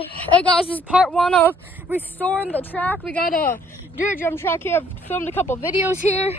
Hey guys, this is part 1 of restoring the track. We got a dirt jump track here. I've filmed a couple videos here,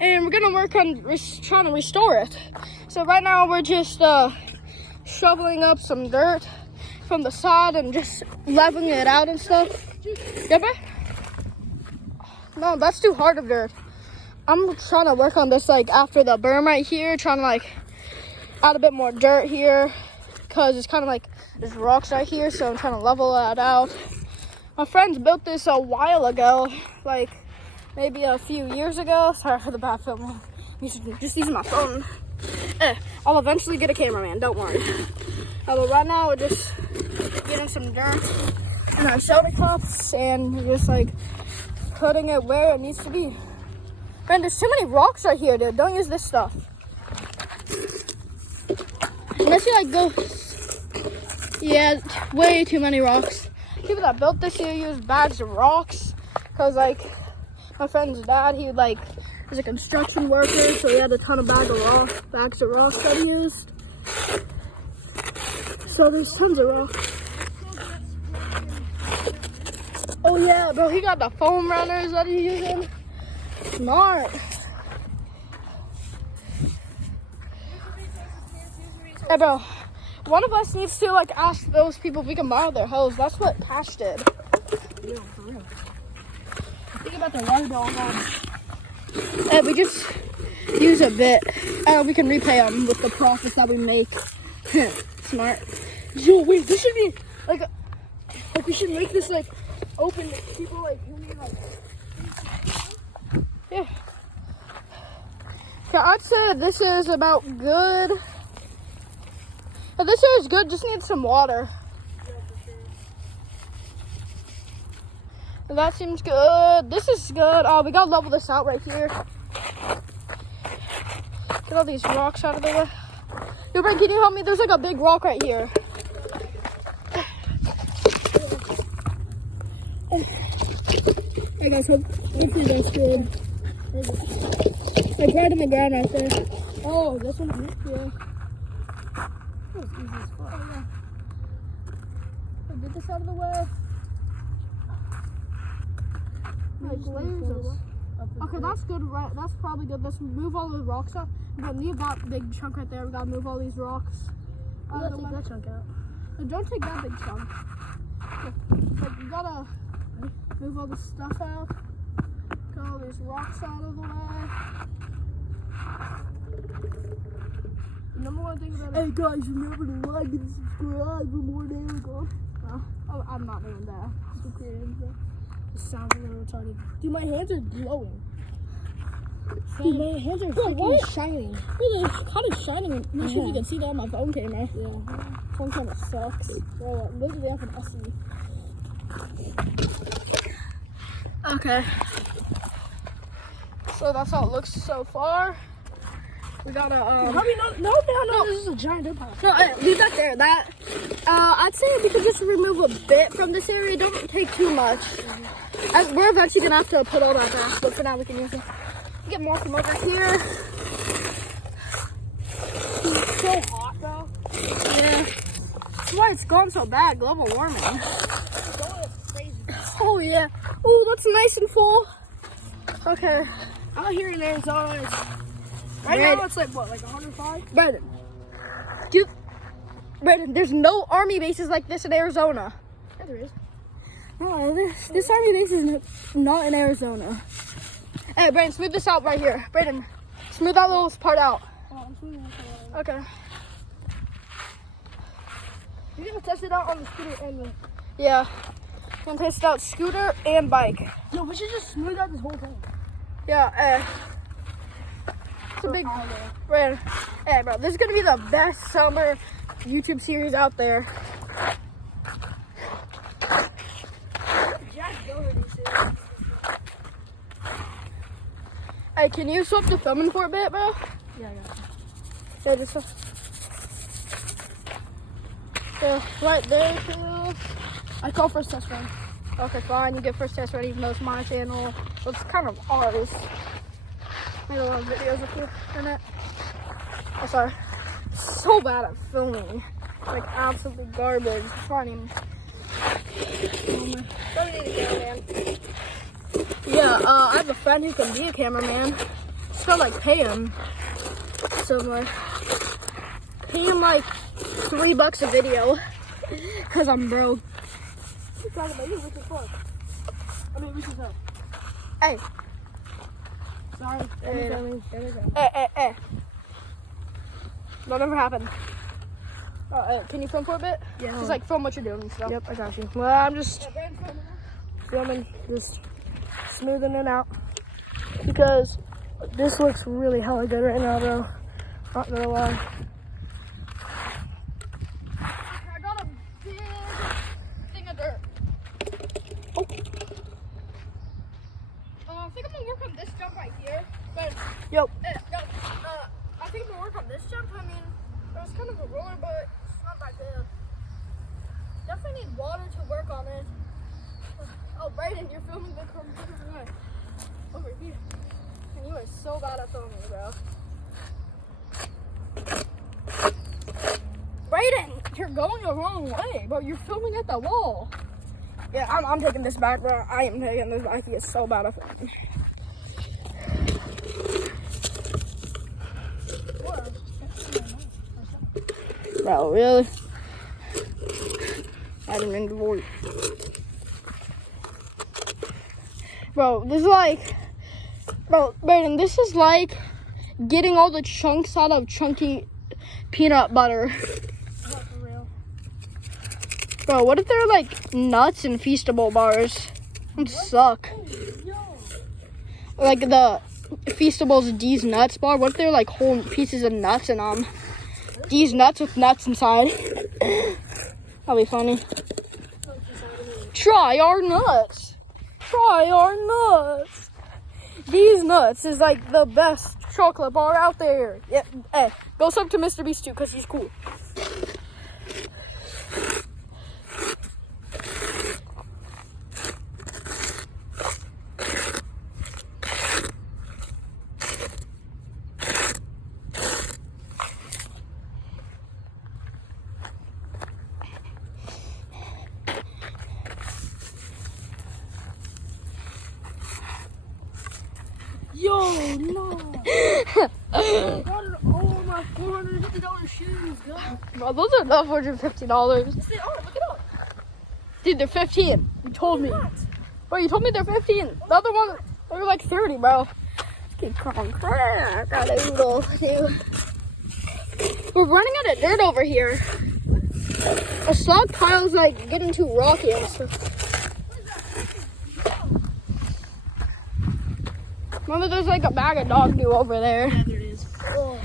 and we're gonna work on trying to restore it. So right now we're just shoveling up some dirt from the side and just leveling it out and stuff. Yeah, bro? No, that's too hard of dirt. I'm trying to work on this like after the berm right here, trying to like add a bit more dirt here, because it's kind of like there's rocks right here, so I'm trying to level that out. My friends built this a while ago, like maybe a few years ago. Sorry for the bad filming. Just using my phone. I'll eventually get a cameraman, don't worry. But right now we're just getting some dirt in our soda cups and we're just like putting it where it needs to be. Man, there's too many rocks right here, dude. Don't use this stuff. Unless you like go. Yeah, way too many rocks. People that built this here use bags of rocks, cause like my friend's dad, he like was a construction worker, so he had a ton of bags of rocks that he used. So there's tons of rocks. Oh yeah, bro, he got the foam runners that he's using. Smart. Hey bro, one of us needs to like ask those people if we can borrow their hose. That's what Pash did. Yeah, for real. Think about the water bill on. We just use a bit. We can repay them with the profits that we make. Smart. Yo, wait, this should be like we should make this like open to people like who need like. Yeah. Okay, I'd say this is about good. This here is good, just needs some water. Yeah, for sure. That seems good. This is good. Oh, we gotta level this out right here. Get all these rocks out of the way. Yo, Bray, can you help me? There's like a big rock right here. Hey guys, hopefully that's good. Like right in the ground right there. Oh, this one? Yeah. That was easy as fuck. Oh, yeah. So get this out of the way. Like layers of. Okay, that's good. Right, that's probably good. Let's move all the rocks out. But leave that big chunk right there. We gotta move all these rocks. Take that chunk out. No, don't take that big chunk. Like you gotta move all this stuff out. Get all these rocks out of the way. Number one thing about hey guys, remember to like and subscribe for more daily gold. Oh, I'm not doing that. Too creative. It sounds a little retarded. Dude, my hands are glowing. Dude, my hands are freaking shining. Well, they're kind of shining. I'm not sure if you can see that on my phone camera. Yeah. Phone camera sucks. Well, literally I can see. Okay. So that's how it looks so far. We gotta no, this is a giant dirt pile. No, leave that there. That I'd say we could just remove a bit from this area. Don't take too much. We're eventually gonna have to put all that back, but for now we can use it. Get more from over here. It's so hot though. Yeah. That's why it's gone so bad, global warming. It's going crazy. Oh yeah. Oh, that's nice and full. Okay. Out here in Arizona, right now it's like what, like 105? Brandon, there's no army bases like this in Arizona. Yeah, there is. No, this army base is not in Arizona. Hey, Brandon, smooth this out right here. Brandon, smooth that little part out. Oh, I'm smoothing that part out. Okay. You're gonna test it out on the scooter and the... Yeah. I'm gonna test it out scooter and bike. No, we should just smooth out this whole thing. Yeah, it's a big brand. Hey, bro, this is gonna be the best summer YouTube series out there. Hey, can you swap the filming for a bit, bro? Yeah, I got it. Yeah, just so right there, too. I call first test run. Okay, fine. You get first test run, even though it's my channel. Well, it's kind of ours. Made a lot of videos with you in it. Oh, sorry. So bad at filming. Like absolutely garbage. It's not even Yeah, I have a friend who can be a cameraman. Just gotta like pay him. So like, pay him like $3 a video, cause I'm broke. What are you talking about? You wish it for? I mean, wish it for. Hey. Sorry. Hey. That never happened. Can you film for a bit? Yeah. Just like film what you're doing and stuff. Yep, I got you. Well, I'm just filming, just smoothing it out because this looks really hella good right now, bro. Not gonna lie. I got a big thing of dirt. Oh. I think I'm gonna work on this jump right here. But Yo. I think I'm gonna work on this jump. I mean, it was kind of a roller, but it's not that good. Definitely need water to work on it. Oh, Brayden, you're filming the computer right over here. And you are so bad at filming, bro. Brayden, you're going the wrong way, bro. You're filming at the wall. Yeah, I'm taking this back, bro. I am taking this back. He is so bad at filming. Bro, really? I didn't mean to voice. Bro, this is like, bro, Brayden, this is like getting all the chunks out of chunky peanut butter. Not for real. Bro, what if they're like nuts and Feastable bars? It suck. Like the Feastables D's Nuts bar. What if they're like whole pieces of nuts in them? D's Nuts with nuts inside. That'll be funny. Try our nuts. Try our nuts. These nuts is like the best chocolate bar out there. Yeah, hey, go sub to Mr. Beast too, because he's cool. Yo, no. Oh, my $450 shoes, go. Bro, those are not $450. Oh, look it up. Dude, they're 15. You told me. Bro, you told me they're 15. The other one, they were like 30, bro. Get crap out of little dude. We're running out of dirt over here. A slug pile's like getting too rocky and stuff. Remember, there's like a bag of dog do over there. Yeah, there it is. Oh,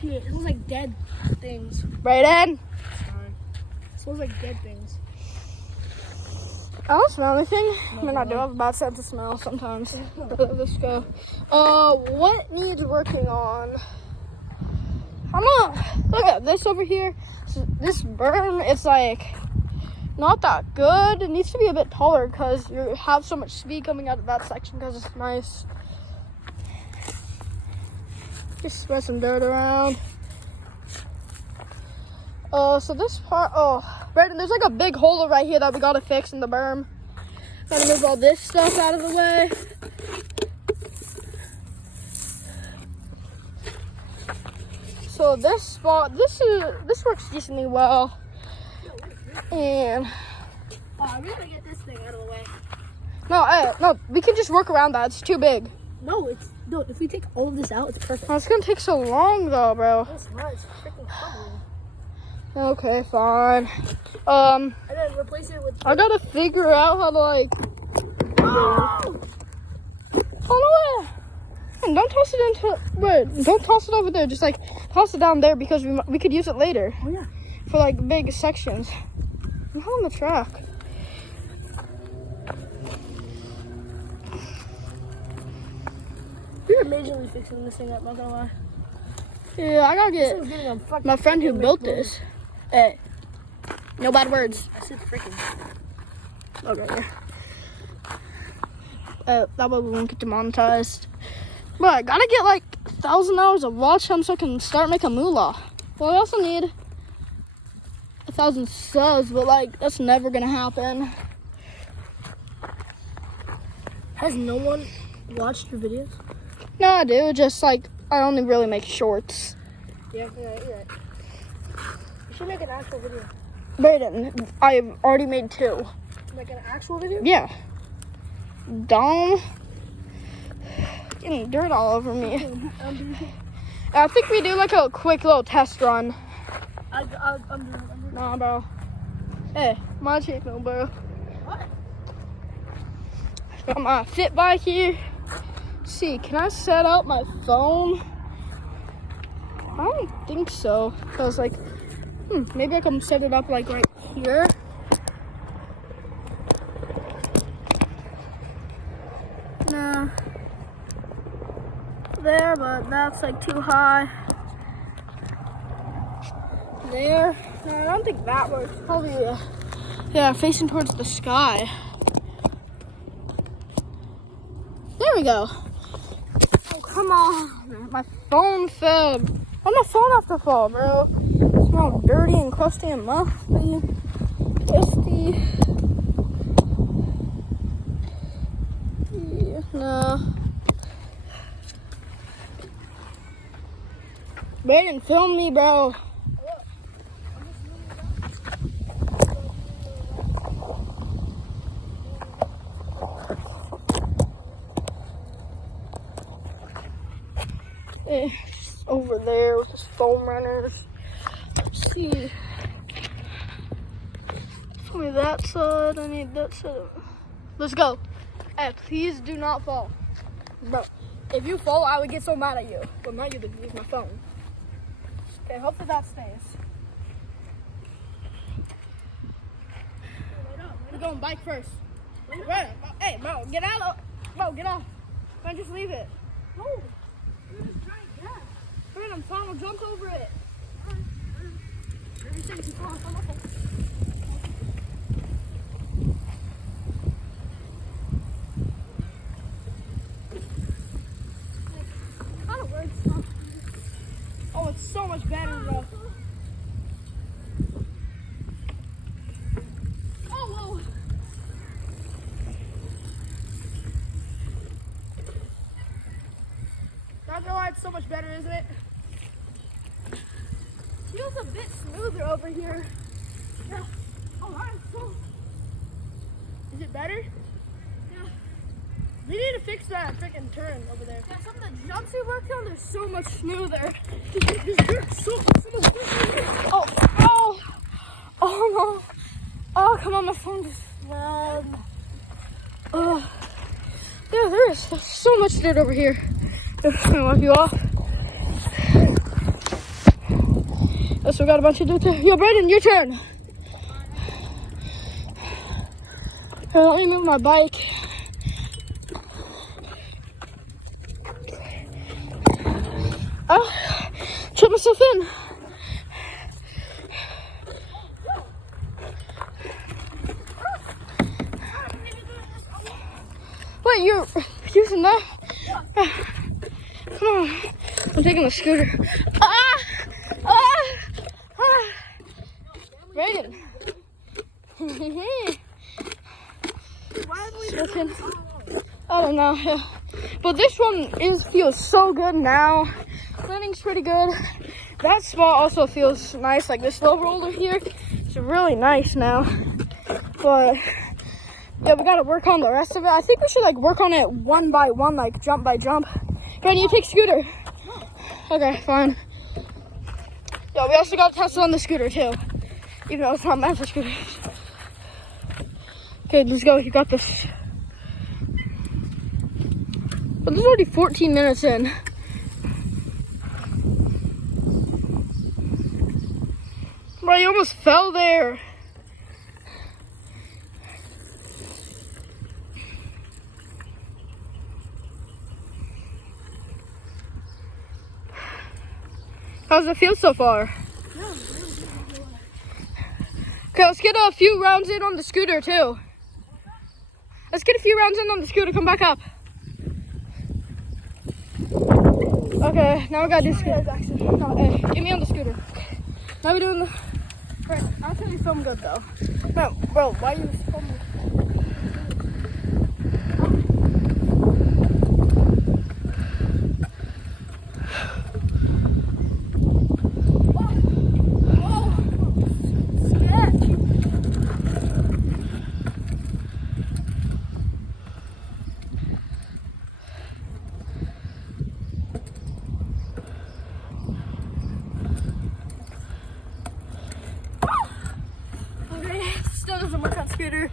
shit. It smells like dead things. Brayden? Sorry. It smells like dead things. I don't smell anything. I mean, I do have a bad sense of smell sometimes. Let's go. What needs working on? I'm gonna look at this over here. This berm, it's like not that good. It needs to be a bit taller because you have so much speed coming out of that section because it's nice. Just spread some dirt around. So this part, Brayden, there's like a big hole right here that we gotta fix in the berm. Gotta move all this stuff out of the way. So this spot, this works decently well. And I really gotta get this thing out of the way. no, we can just work around that. It's too big. No, if we take all of this out, it's perfect. Oh, it's gonna take so long though, bro. It's not. It's freaking funny. Okay, fine. And then replace it with. I gotta figure out how to like. Oh! Oh no! And don't toss it into. Wait, don't toss it over there. Just like toss it down there because we could use it later. Oh yeah. For like big sections. I'm on the track. You're majorly fixing this thing up, not gonna lie. Yeah, I gotta get my friend who built this. Hey, no bad words. I said freaking. Okay. That way we won't get demonetized. But I gotta get like 1,000 hours of watch time so I can start making moolah. Well, I also need 1,000 subs, but like that's never gonna happen. Has no one watched your videos? No, I do. Just like I only really make shorts. Yeah, you're right. You should make an actual video. Brayden, I've already made 2. Like an actual video? Yeah. Dumb. Getting dirt all over me. I think we do like a quick little test run. I'm doing it. Nah, bro. Hey, my chicken, bro. What? Got my fit bike here. Let's see, can I set up my phone? I don't think so. Cause like, maybe I can set it up like right here. Nah. There, but that's like too high. There. No, I don't think that works. Probably, yeah, facing towards the sky. There we go. Oh, come on. My phone fell. Why'd my phone have to fall, bro? It's all dirty and crusty and musty. Yeah, no. Brayden, film me, bro. Just over there with his foam runners. Let's see. Show me that side. I need that side. Let's go. Hey, please do not fall. Bro, if you fall, I would get so mad at you. Well, not you, but use my phone. Okay, hopefully that stays. We're going bike first. Right. Hey, bro, get out of. Bro, get off. Don't just leave it. No. You're just trying to get. Right, I'm trying to jump over it. Everything's falling. How it works? Oh, it's so much better, bro. Oh, whoa. Not gonna lie, it's so much better, isn't it? Feels a bit smoother over here. Yeah. Oh, I'm so. Is it better? Yeah. We need to fix that freaking turn over there. Yeah, some of the jumps we worked on are so much smoother. So much smoother. Oh no. Oh, come on, my phone just fell. Oh. Yeah, there's so much dirt over here. I'm gonna wipe you off. So we got a bunch of dirt there. Yo, Brayden, your turn. Here, let me move my bike. Oh, trip myself in. Wait, you're using that? Come on. I'm taking the scooter. Brayden. I don't know. Yeah. But this one feels so good now. Landing's pretty good. That spot also feels nice. Like this low roller here, it's really nice now. But yeah, we gotta work on the rest of it. I think we should like work on it one by one, like jump by jump. Brayden, you take scooter. Okay, fine. Yeah, we also got to test it on the scooter too. Even though it's not meant for scooters. Okay, let's go. You got this. But there's already 14 minutes in. Bro, you almost fell there. How does it feel so far? Okay, let's get a few rounds in on the scooter too. Let's get a few rounds in on the scooter. Come back up. Okay, now we gotta do scooter. No, hey, get me on the scooter. Now we're doing the. Right, I'll tell you film good though. No, bro, why are you filming? shitter.